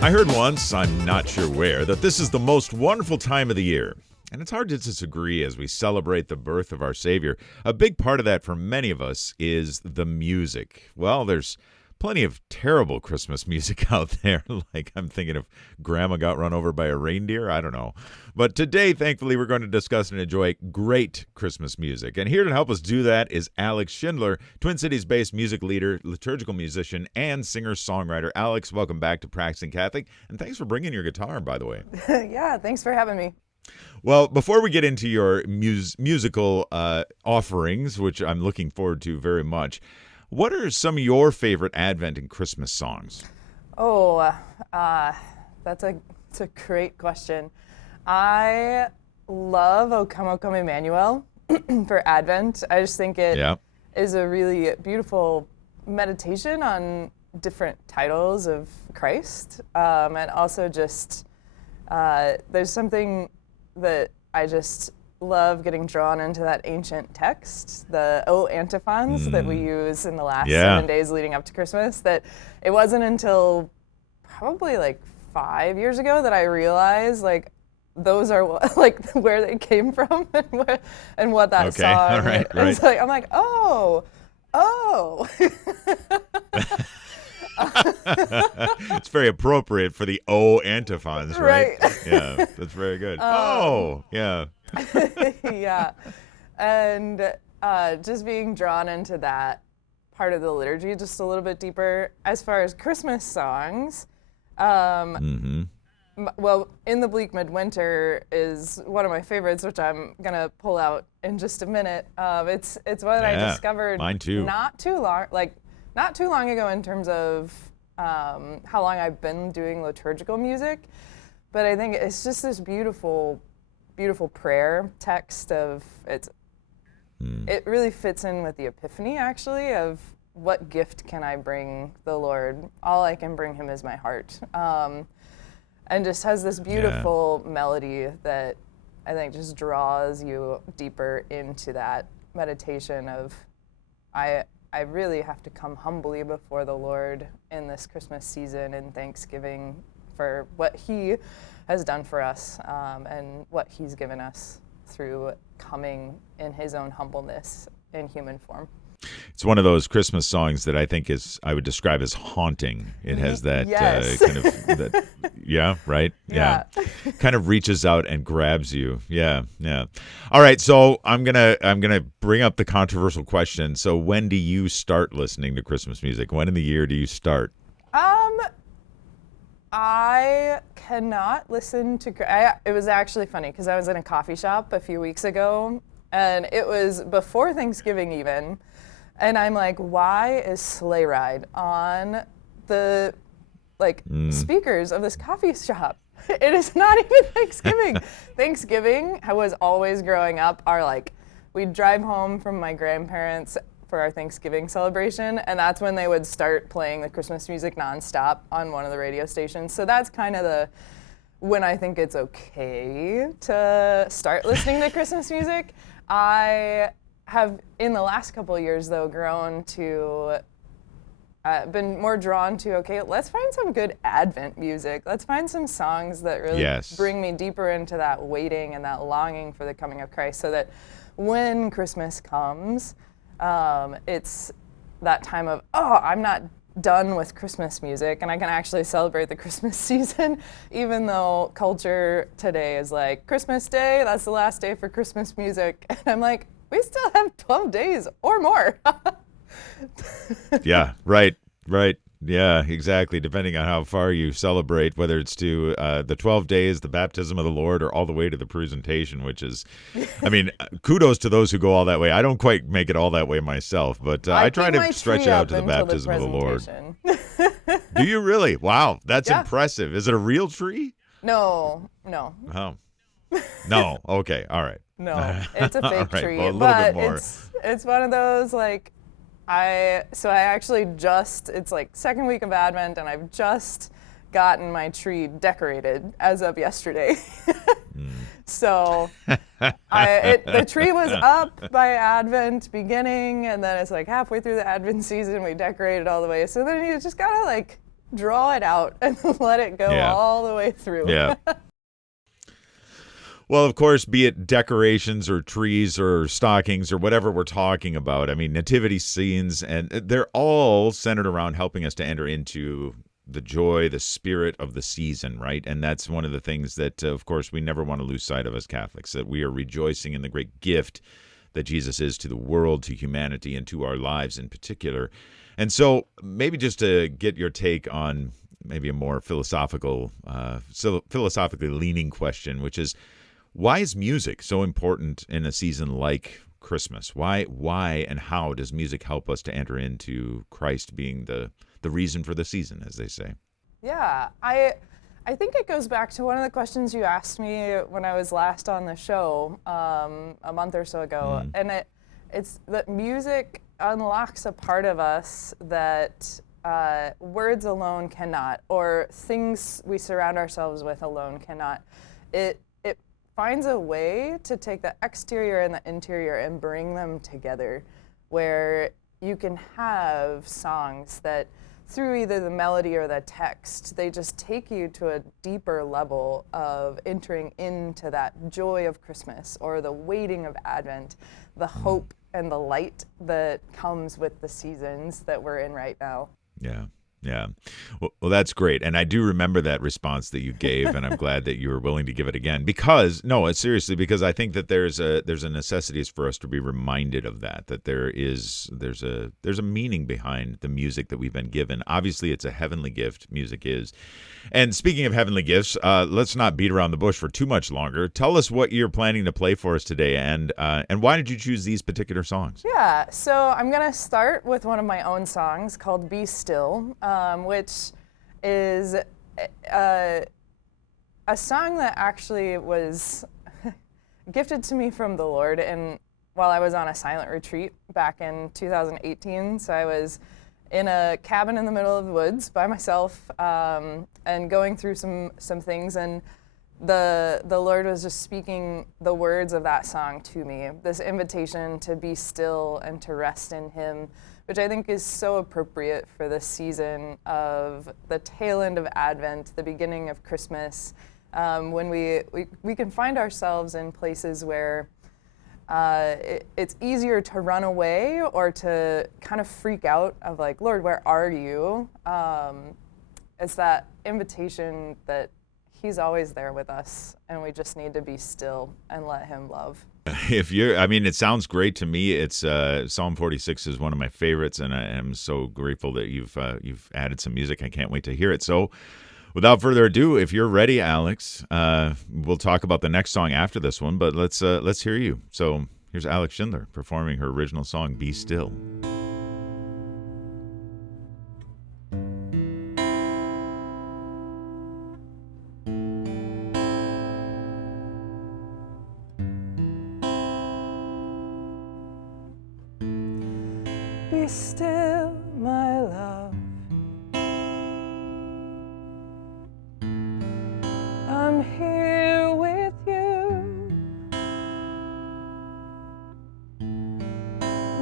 I heard once, I'm not sure where, that this is the most wonderful time of the year. And it's hard to disagree as we celebrate the birth of our Savior. A big part of that for many of us is the music. Well, there's plenty of terrible Christmas music out there. Like I'm thinking of Grandma Got Run Over by a Reindeer. I don't know. But today, thankfully, we're going to discuss and enjoy great Christmas music. And here to help us do that is Alex Schindler, Twin Cities-based music leader, liturgical musician, and singer-songwriter. Alex, welcome back to Practicing Catholic. And thanks for bringing your guitar, by the way. Yeah, thanks for having me. Well, before we get into your musical offerings, which I'm looking forward to very much, what are some of your favorite Advent and Christmas songs? Oh, that's a great question. I love O Come Emmanuel for Advent. I just think it is a really beautiful meditation on different titles of Christ. And also just, there's something that I just love getting drawn into that ancient text, the O antiphons that we use in the last 7 days leading up to Christmas, that it wasn't until probably like 5 years ago that I realized like those are where they came from and what that song. All right. It's like, I'm like, oh. It's very appropriate for the O antiphons, right? Yeah, that's very good. Yeah. Yeah. And just being drawn into that part of the liturgy just a little bit deeper. As far as Christmas songs, well, In the Bleak Midwinter is one of my favorites, which I'm going to pull out in just a minute. It's one I discovered mine too. not too long ago in terms of how long I've been doing liturgical music. But I think it's just this beautiful prayer text of it really fits in with the Epiphany, actually, of what gift can I bring the Lord? All I can bring him is my heart. And just has this beautiful melody that I think just draws you deeper into that meditation of I really have to come humbly before the Lord in this Christmas season in thanksgiving for what he has done for us and what he's given us through coming in his own humbleness in human form. It's one of those Christmas songs that I think I would describe as haunting. It has that kind of, right? Yeah. Kind of reaches out and grabs you. Yeah. All right, so I'm gonna bring up the controversial question. So when do you start listening to Christmas music? When in the year do you start? I cannot listen to. It was actually funny because I was in a coffee shop a few weeks ago, and it was before Thanksgiving even. And I'm like, why is Sleigh Ride on the speakers of this coffee shop? It is not even Thanksgiving. Thanksgiving was always growing up we'd drive home from my grandparents for our Thanksgiving celebration, and that's when they would start playing the Christmas music nonstop on one of the radio stations. So that's kind of when I think it's okay to start listening to Christmas music. I have, in the last couple of years, though, grown to, been more drawn to, okay, let's find some good Advent music. Let's find some songs that really bring me deeper into that waiting and that longing for the coming of Christ, so that when Christmas comes, it's that time of, I'm not done with Christmas music, and I can actually celebrate the Christmas season, even though culture today is like, Christmas Day, that's the last day for Christmas music. And I'm like, we still have 12 days or more. Yeah, right. Yeah, exactly. Depending on how far you celebrate, whether it's to the 12 days, the baptism of the Lord, or all the way to the presentation, which is, I mean, kudos to those who go all that way. I don't quite make it all that way myself, but I try to stretch it out to the baptism of the Lord. Do you really? Wow, that's impressive. Is it a real tree? No. Oh. No. Okay. All right. No, it's a fake tree, well, a little but bit more. It's one of those I actually it's second week of Advent, and I've just gotten my tree decorated as of yesterday. So the tree was up by Advent beginning, and then it's halfway through the Advent season, we decorated all the way. So then you just gotta draw it out and let it go Yeah. all the way through. Yeah. Well, of course, be it decorations or trees or stockings or whatever we're talking about. I mean, nativity scenes, and they're all centered around helping us to enter into the joy, the spirit of the season, right? And that's one of the things that, of course, we never want to lose sight of as Catholics, that we are rejoicing in the great gift that Jesus is to the world, to humanity, and to our lives in particular. And so maybe just to get your take on maybe a more philosophically leaning question, which is, why is music so important in a season like Christmas? Why, and how does music help us to enter into Christ being the reason for the season, as they say? Yeah, I think it goes back to one of the questions you asked me when I was last on the show a month or so ago, and it's that music unlocks a part of us that words alone cannot, or things we surround ourselves with alone cannot. It finds a way to take the exterior and the interior and bring them together, where you can have songs that through either the melody or the text, they just take you to a deeper level of entering into that joy of Christmas or the waiting of Advent, the hope and the light that comes with the seasons that we're in right now. Yeah. Yeah. Well, that's great. And I do remember that response that you gave, and I'm glad that you were willing to give it again, because seriously, because I think that there's a necessity for us to be reminded of that there's a meaning behind the music that we've been given. Obviously, it's a heavenly gift, music is. And speaking of heavenly gifts, let's not beat around the bush for too much longer. Tell us what you're planning to play for us today, and why did you choose these particular songs? Yeah, so I'm going to start with one of my own songs called Be Still, which is a song that actually was gifted to me from the Lord while I was on a silent retreat back in 2018. So I was in a cabin in the middle of the woods by myself and going through some things, and the Lord was just speaking the words of that song to me, this invitation to be still and to rest in Him, which I think is so appropriate for the season of the tail end of Advent, the beginning of Christmas, when we can find ourselves in places where it's easier to run away or to kind of freak out of like, Lord, where are you? It's that invitation that He's always there with us, and we just need to be still and let Him love. It sounds great to me. It's Psalm 46 is one of my favorites, and I am so grateful that you've added some music. I can't wait to hear it. So, without further ado, if you're ready, Alex, we'll talk about the next song after this one. But let's hear you. So here's Alex Schindler performing her original song, "Be Still." Be still, my love. I'm here with you.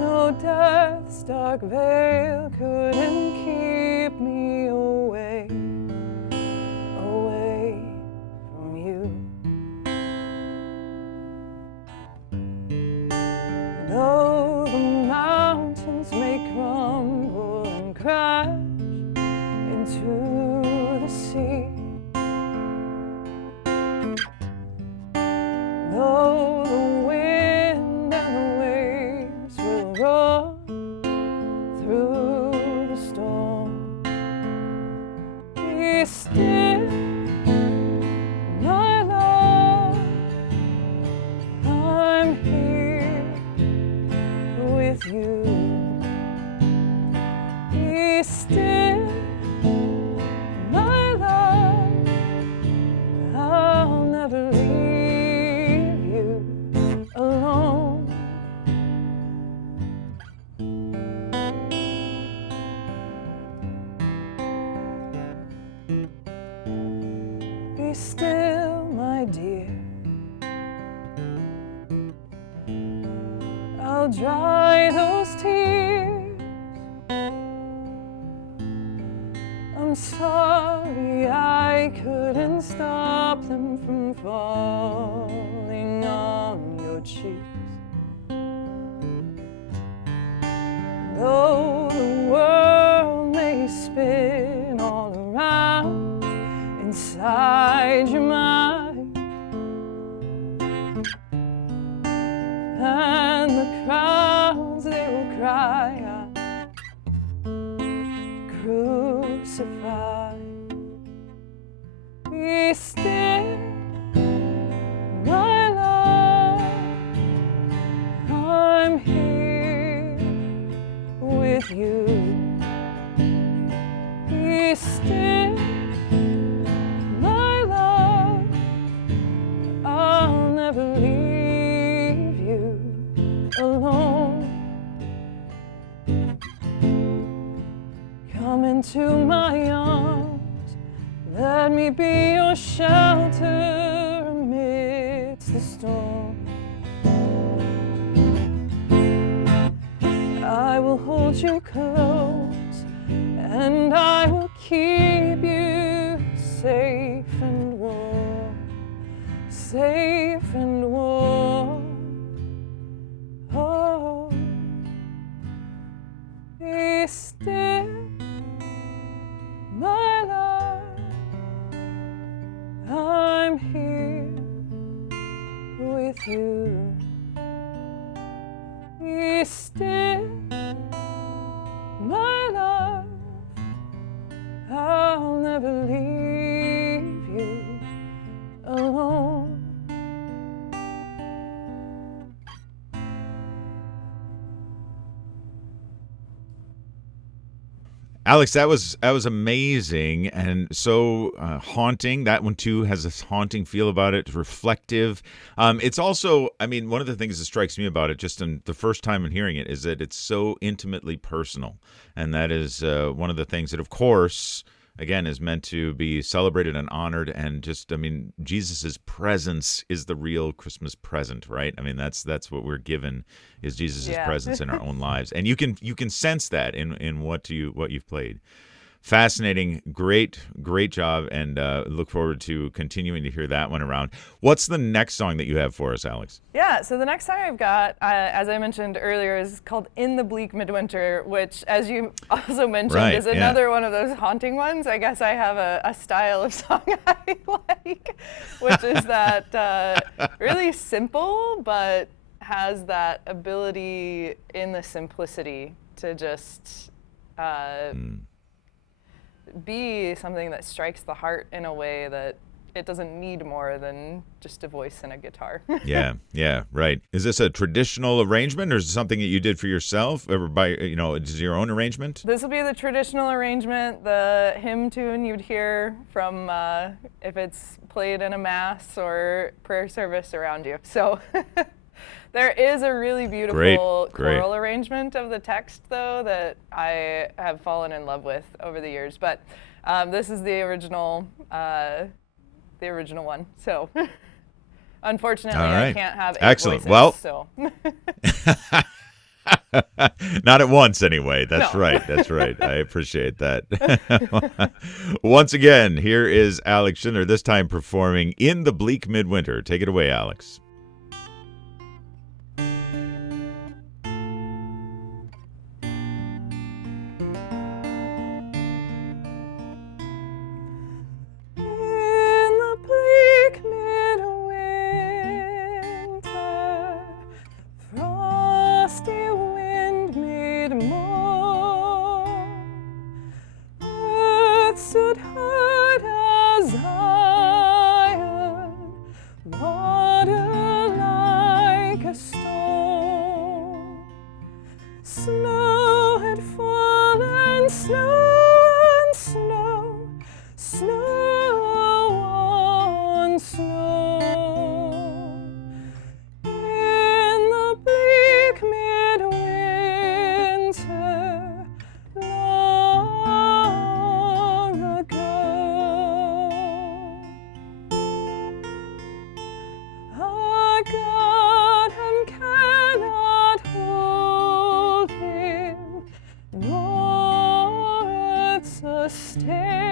No death's dark veil couldn't keep me away from you. Though the mountains may crumble and crash into the sea, though the wind and the waves will roar through the storm, be still, my love. I'm here with you. Be still, my love. I'll never leave you alone. Be still, my dear. I'll dry those tears. I'm I'm sorry I couldn't stop them from falling on your cheeks. Though the world may spin all around inside your mind, and the crowds, they will cry out, crucified. Be still, my love, I'm here with you. Be still, my love, I'll never leave you alone. Come into my arms, let me be your shelter amidst the storm. I will hold you close, and I will keep you safe and warm, safe and warm. Oh, be still, my love, I'm here with you. Be still, my love, I'll never leave you alone. Alex, that was amazing and so haunting. That one too has this haunting feel about it, reflective. It's also, I mean, one of the things that strikes me about it, just in the first time in hearing it, is that it's so intimately personal, and that is one of the things that, of course, again, is meant to be celebrated and honored. And just, I mean, Jesus's presence is the real Christmas present, right? I mean, that's what we're given, is Jesus's presence in our own lives, and you can sense that in what you've played. Fascinating, great job, and look forward to continuing to hear that one around. What's the next song that you have for us, Alex? Yeah, so the next song I've got, as I mentioned earlier, is called "In the Bleak Midwinter," which, as you also mentioned, is another one of those haunting ones. I guess I have a style of song I like, which is that really simple, but has that ability in the simplicity to just be something that strikes the heart in a way that it doesn't need more than just a voice and a guitar. yeah, right. Is this a traditional arrangement, or is it something that you did for yourself, or by, is it your own arrangement? This will be the traditional arrangement, the hymn tune you'd hear from if it's played in a mass or prayer service around you. So there is a really beautiful choral arrangement of the text, though, that I have fallen in love with over the years. But this is the original one. So unfortunately, I can't have 8 voices. Well, so. Not at once, anyway. That's right. That's right. I appreciate that. Once again, here is Alex Schindler, this time performing "In the Bleak Midwinter." Take it away, Alex. Snow had fallen, snow on snow, snow on snow. In the bleak midwinter, long ago, our God cannot hold him, nor earth sustain.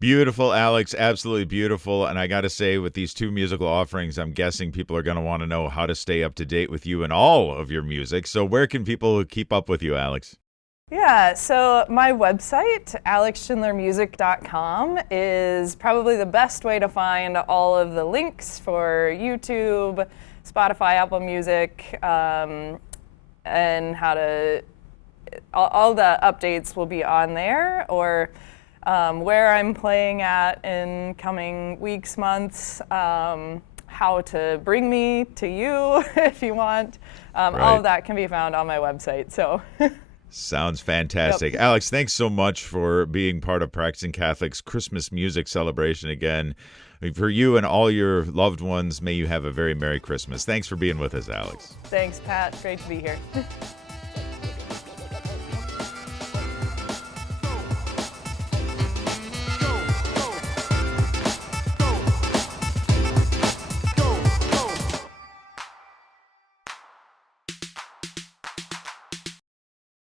Beautiful, Alex. Absolutely beautiful. And I got to say, with these two musical offerings, I'm guessing people are going to want to know how to stay up to date with you and all of your music. So where can people keep up with you, Alex? Yeah, so my website, alexschindlermusic.com, is probably the best way to find all of the links for YouTube, Spotify, Apple Music, and how to, all the updates will be on there, or where I'm playing at in coming weeks, months, how to bring me to you if you want. All of that can be found on my website. So. Sounds fantastic. Yep. Alex, thanks so much for being part of Practicing Catholic's Christmas music celebration again. For you and all your loved ones, may you have a very Merry Christmas. Thanks for being with us, Alex. Thanks, Pat. Great to be here.